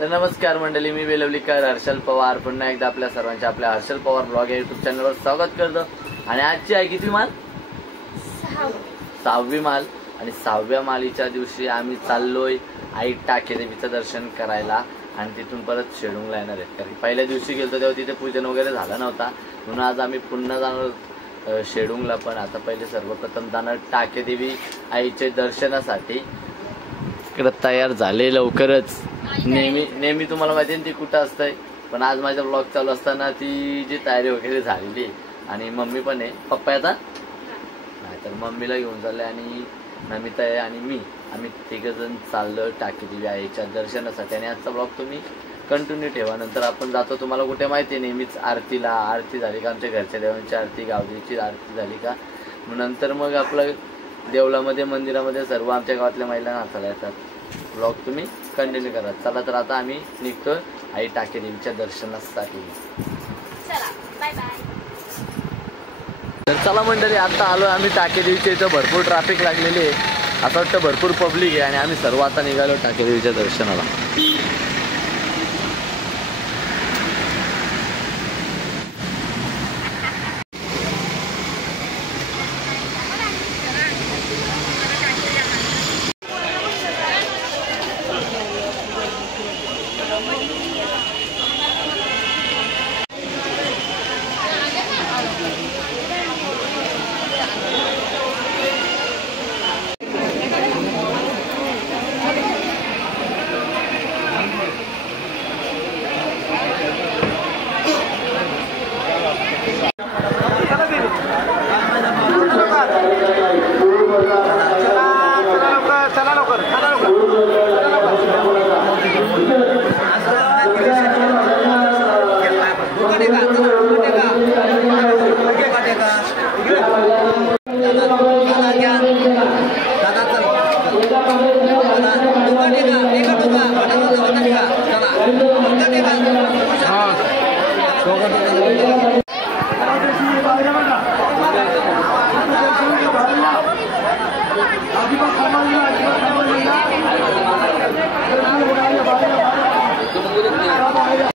तर नमस्कार मंडळी, मी वेलवलीकर हर्षल पवार पुन्हा एकदा आपल्या सर्वांच्या आपल्या हर्षल पवार ब्लॉग या यूट्यूब चॅनलवर स्वागत करतो। आणि आजची आहे किती माल? 6वी माल। आणि 6व्या मालीच्या दिवशी आम्ही चाललोय आई टाके देवीचं दर्शन करायला आणि तिथून परत शेडूंगला येणार आहे। कारण पहिल्या दिवशी गेलतो तेव्हा तिथे पूजन वगैरे झालं नव्हता, म्हणून आज आम्ही पुन्हा जाणार शेडूंगला। पण आता पहिले सर्वप्रथम जाणार टाके देवी आईचे दर्शनासाठी। इकडे तयार झाले लवकरच। नेहमी तुम्हाला माहिती आहे ती कुठं असतंय, पण आज माझा ब्लॉग चालू असताना ती जी तयारी वगैरे झालेली आणि मम्मी पण आहे। पप्पा येतात नाही तर मम्मीला घेऊन चालले आणि नमिता आहे आणि मी, आम्ही तिघजण चाललो टाके देवी आईच्या दर्शनासाठी। आणि आजचा ब्लॉग तुम्ही कंटिन्यू ठेवा। नंतर आपण जातो, तुम्हाला कुठे माहिती आहे नेहमीच आरतीला। आरती झाली का आमच्या घरच्या देवांची आरती, गावदेवीची आरती झाली का नंतर मग आपलं देवळामध्ये मंदिरामध्ये सर्व आमच्या गावातल्या महिलांना नाचायला येतात। ब्लॉग तुम्ही कंटिन्यू करा। चला तर आता आम्ही निघतो आई टाके देवीच्या दर्शनासाठी। चला बाय बाय। तर चला मंडळी, आता आलो आम्ही टाके देवीच्या इथं। भरपूर ट्रॅफिक लागलेली आहे, असं वाटतं भरपूर पब्लिक आहे आणि आम्ही सर्व आता निघालो टाके देवीच्या दर्शनाला।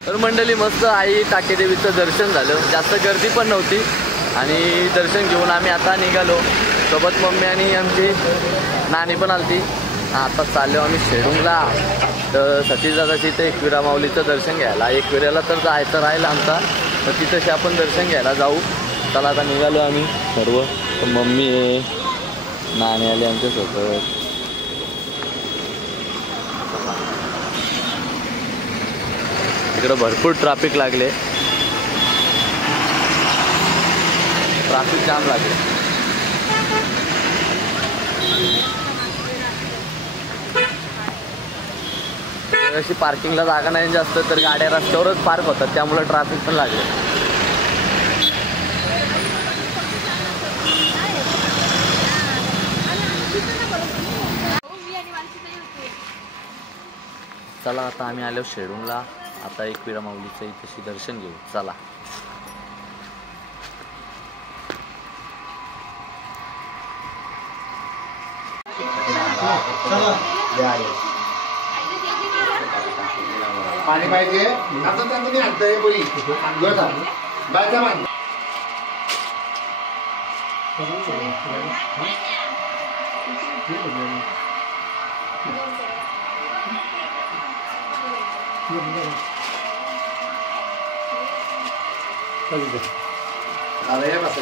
तर मंडळी मस्त आई टाके देवीचं दर्शन झालं, जास्त गर्दी पण नव्हती आणि दर्शन घेऊन आम्ही आता निघालो। सोबत मम्मी आणि आमची नानी पण आलती। आता चाललो आम्ही शेडूंगला। तर सतीश दादाची इथे एकविरा माऊलीचं दर्शन घ्यायला, एकविऱ्याला तर जायचं राहिलं आमचा, तर तिथंशी आपण दर्शन घ्यायला जाऊ। चला आता निघालो आम्ही सर्व। तर मम्मी आहे, नानी आली आमच्यासोबत। इकडं भरपूर ट्रॅफिक लागले, ट्रॅफिक जाम लागले। अशी पार्किंगला जागा नाही जास्त, तर गाड्या रस्त्यावरच पार्क होतात, त्यामुळे ट्रॅफिक पण लागले। चला आता आम्ही आलो शेडूंगला। आता एकविरा माऊलीचं इथेशी दर्शन घेऊ। चला पाणी पाहिजे आता त्यांनी आणतंय बोली बायचा मान अरे बस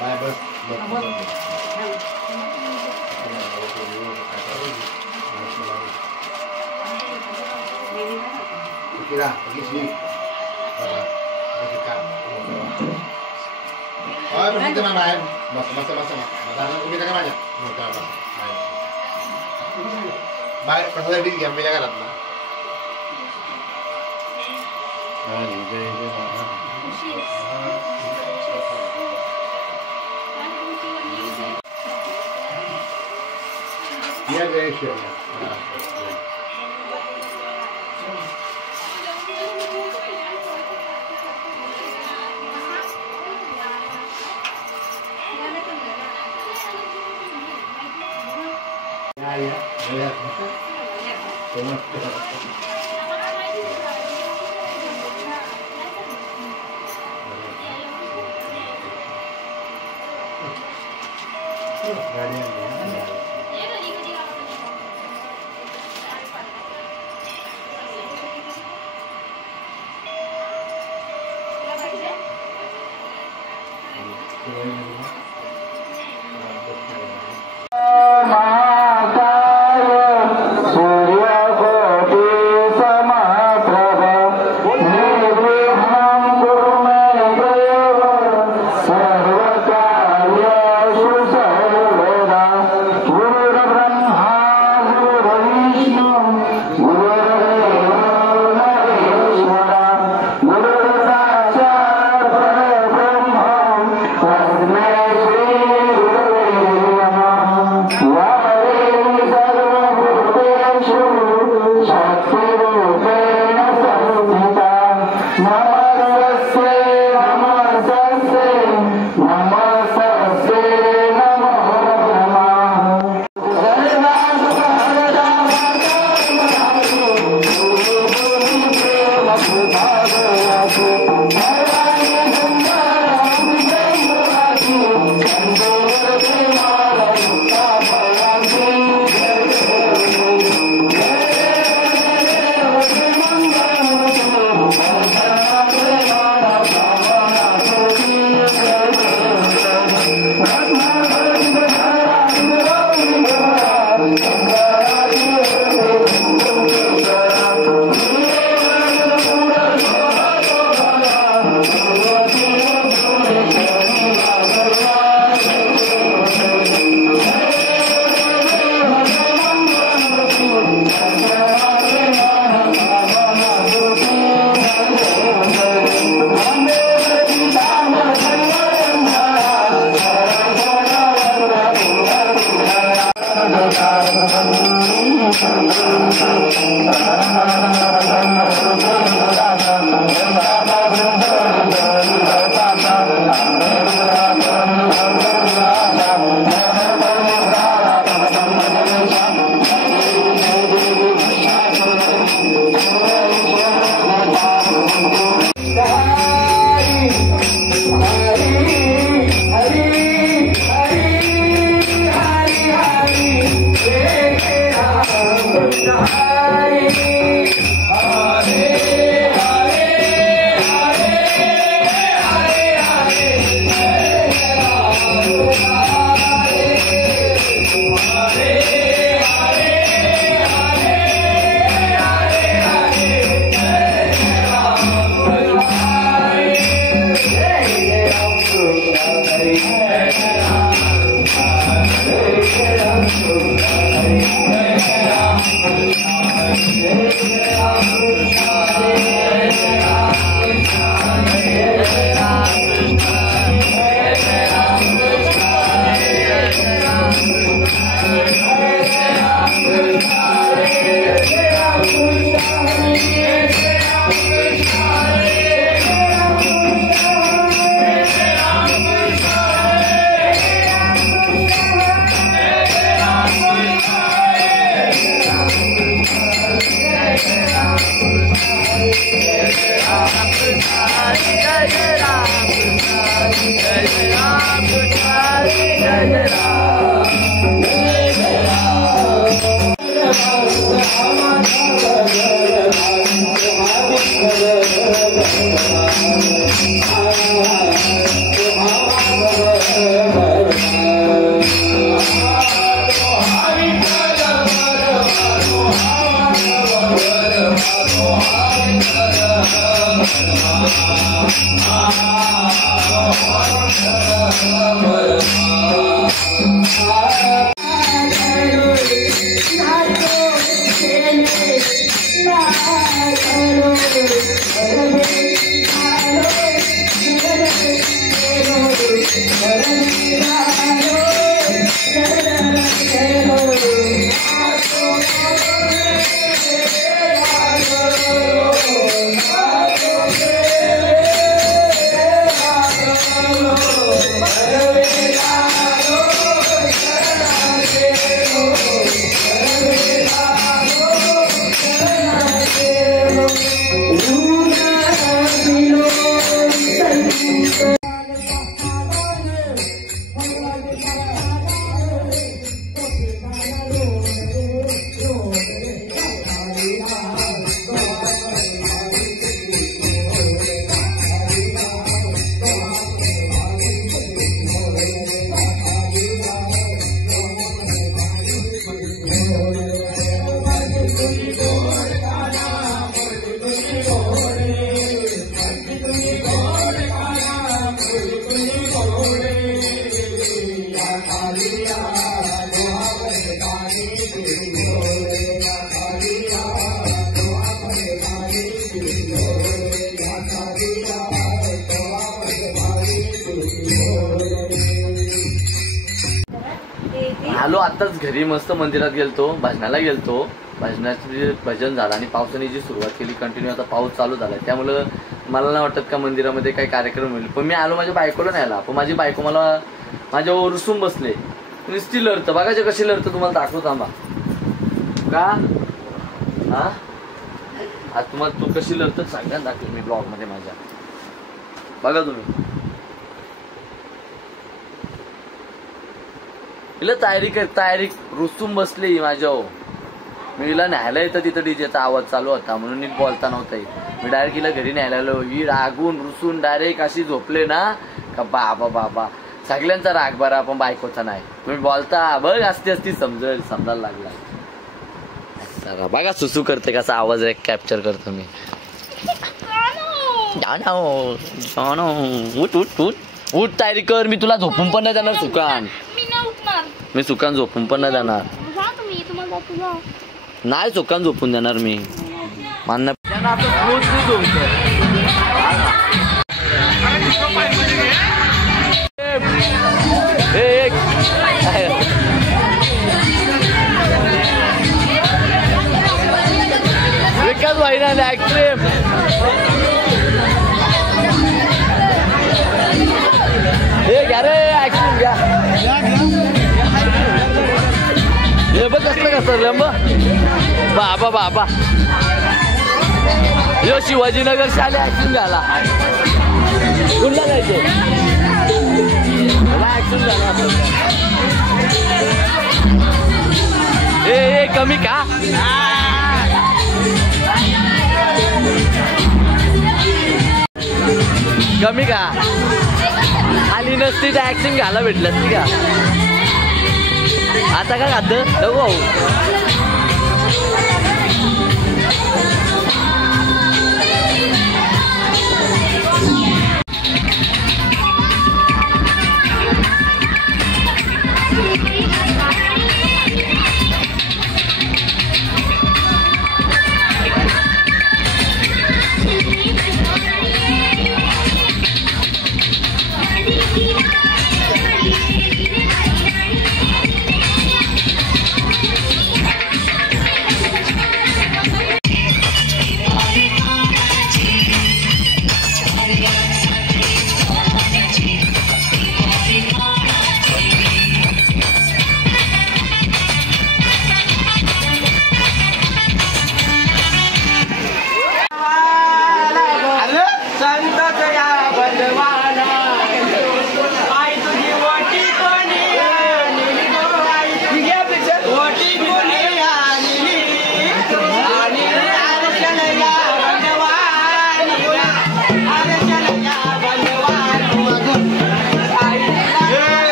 बाय बस kira begini oh begitu main masa makanan umi kan banyak baik pasal di game punya kan lah dia guys ya आलो आताच घरी, मस्त मंदिरात गेलतो, भजनाला गेलतो. भजनाचे भजन झालं आणि पावसाने जी सुरुवात केली कंटिन्यू, आता पाऊस चालू झालाय त्यामुळं मला नाही वाटत का मंदिरामध्ये काही कार्यक्रम होईल. पण मी आलो माझ्या बायकोला न्यायला, पण माझी बायको मला माझ्यावर रुसून बसले. नुसती लढतं, बघायचे कशी लढतं तुम्हाला दाखवतो आम्हा का. हा आज तुम्हाला तू कशी लढतं सगळ्यांना दाखवेल मी ब्लॉग मध्ये माझ्या. बघा तुम्ही हिला तयारी रुसून बसली माझ्यावर. मी हिला न्यायला येतं तिथं डीजेचा आवाज चालू होता म्हणून नीट बोलता नव्हता येत. मी डायरेक्ट हिला घरी न्यायला आलो. ही रागून रुसून डायरेक्ट अशी झोपले ना का बाबा बाबा. सगळ्यांचा राग बरा पण बायकोचा नाही. तुम्ही बोलता बघ असती समजायला लागला. बघा सुसू करते कसा आवाज कॅप्चर करतो मी. उठ तयारी कर, मी तुला झोपून पण नाही देणार सुकान. मी सुकान झोपून पण नाही देणार. नाही सुकान झोपून देणार मी. मान्य विकास भाईना ऍक्ट्रेम हे घ्या रे ऍक्शन घ्या. हे बघ कसं लंब बाबा बाबा. यो शिवाजीनगर शाले ऍक्शन झाला. कुठला जायचे ऍक्शन झाला. ए कमी का कमी का आली नसती तर ऍक्शन घाला भेटलं असती का. आता का खातं बघू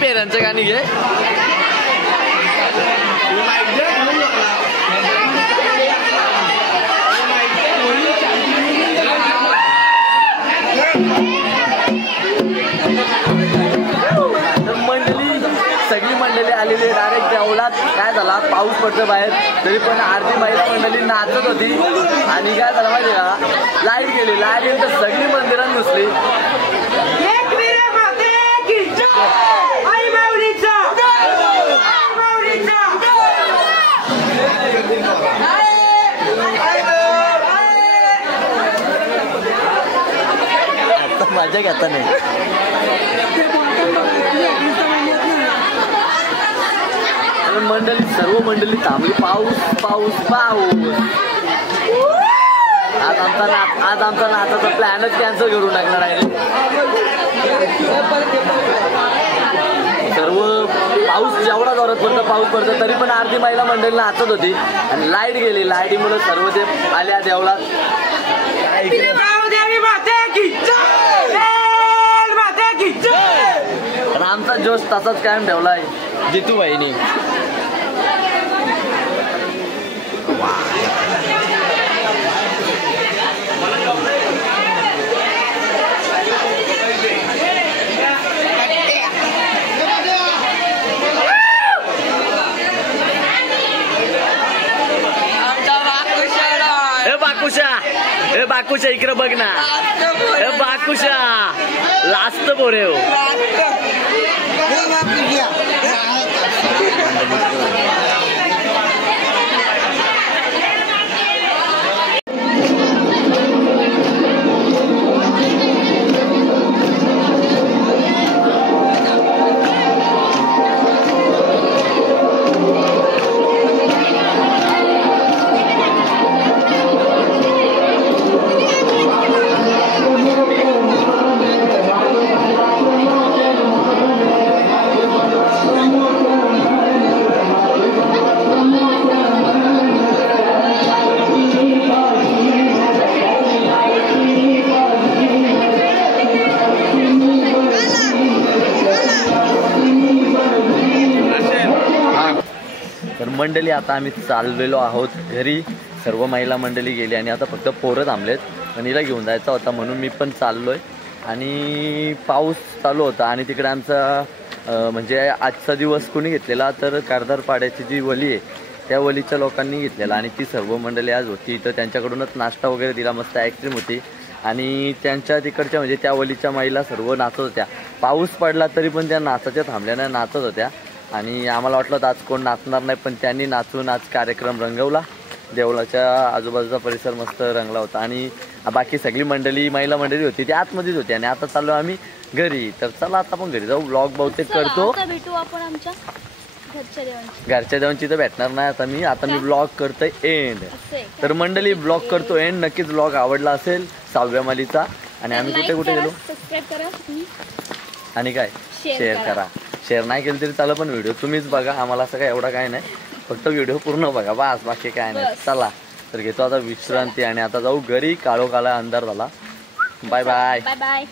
पेरांचं गाणी घे. सगळी मंडळी आलेली डायरेक्ट देवळात. काय झाला पाऊस पडतो बाहेर तरी पण अर्धी महिला मंडळी नाचत होती. आणि काय झालं माहिती का लाईट गेली. लाईट गेली तर सगळी मंदिरात घुसली. मजा घेता नाही. मंडळी सर्व मंडळी थांबली. पाऊस पाऊस पाऊस. आज आमचा नाचाचा प्लॅनच कॅन्सल करून टाकणार आहे. सर्व पाऊस जेवढा जोरात पडतो पाऊस पडतो तरी पण अर्धी महिला मंडळी नाचत होती आणि लाईट गेली. लाईटीमुळे सर्व ते आल्या देवळात. आमचा जोश तसाच कायम ठेवलाय जितू बाईनी. ए बाकुशा इकडे बघ ना. ए बाकुशा लास्ट बोरे हो. मंडळी आता आम्ही चाललेलो आहोत घरी. सर्व महिला मंडळी गेली आणि आता फक्त पोरं थांबलेत. पण हिला घेऊन जायचा होता म्हणून मी पण चाललोय. आणि पाऊस चालू होता आणि तिकडे आमचा म्हणजे आजचा दिवस कोणी घेतलेला तर कारदारपाड्याची जी वली आहे त्या वलीच्या लोकांनी घेतलेला. आणि ती सर्व मंडळी आज होती तर त्यांच्याकडूनच नाश्ता वगैरे दिला. मस्त आईस्क्रीम होती आणि त्यांच्या तिकडच्या म्हणजे त्या वलीच्या महिला सर्व नाचत होत्या. पाऊस पडला तरी पण त्या नाचाच्या थांबल्याने नाचत होत्या. आणि आम्हाला वाटलं आज कोण नाचणार नाही पण त्यांनी नाचून आज कार्यक्रम रंगवला. देवळाच्या आजूबाजूचा परिसर मस्त रंगला होता. आणि बाकी सगळी मंडळी महिला मंडळी होती ती आतमध्येच होती. आणि आता चाललो आम्ही घरी. तर चला आता आपण घरी जाऊ. ब्लॉग बहुतेक करतो. भेटू आपण आमच्या घरच्या देवांची तर भेटणार नाही आता मी ब्लॉग करतोय एंड. तर मंडळी ब्लॉग करतो एंड. नक्कीच ब्लॉग आवडला असेल 6व्या मालीचा. आणि आम्ही कुठे कुठे गेलो आणि काय शेअर करा. शेअर नाही केलं तरी चालेल पण व्हिडिओ तुम्हीच बघा. आम्हाला असं काय एवढा काय नाही फक्त व्हिडिओ पूर्ण बघा बस बाकी काय नाही. चला तर घेतो आता विश्रांती आणि आता जाऊ घरी. काळोखाला अंधार झाला. Bye bye. Bye bye.